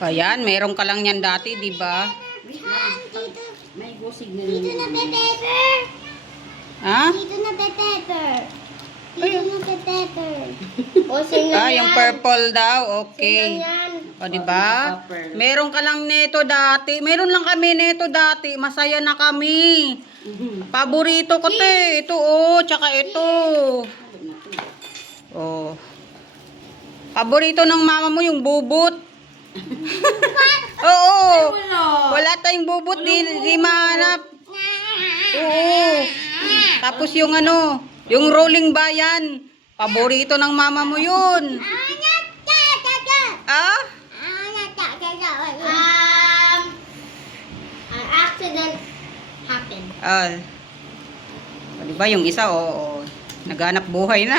Ayan, meron ka lang yan dati, di ba? May gusig na Dito na pepper. Ha? Dito na pepper. Ayun. Dito na pepper. O, sing Ah, yung purple daw. Okay. yan. O, di ba? Meron ka lang neto dati. Meron lang kami neto dati. Masaya na kami. Paborito ko, te. Ito, oh. Tsaka ito. Oh. Paborito ng mama mo yung bubot. Oo. Wala tayong bubot. Di mahanap. Oo. Tapos yung ano, yung rolling bayan. Paborito ng mama mo yun. Ah? An accident happened. Ah. O, diba yung isa, oo. Naghanap buhay na.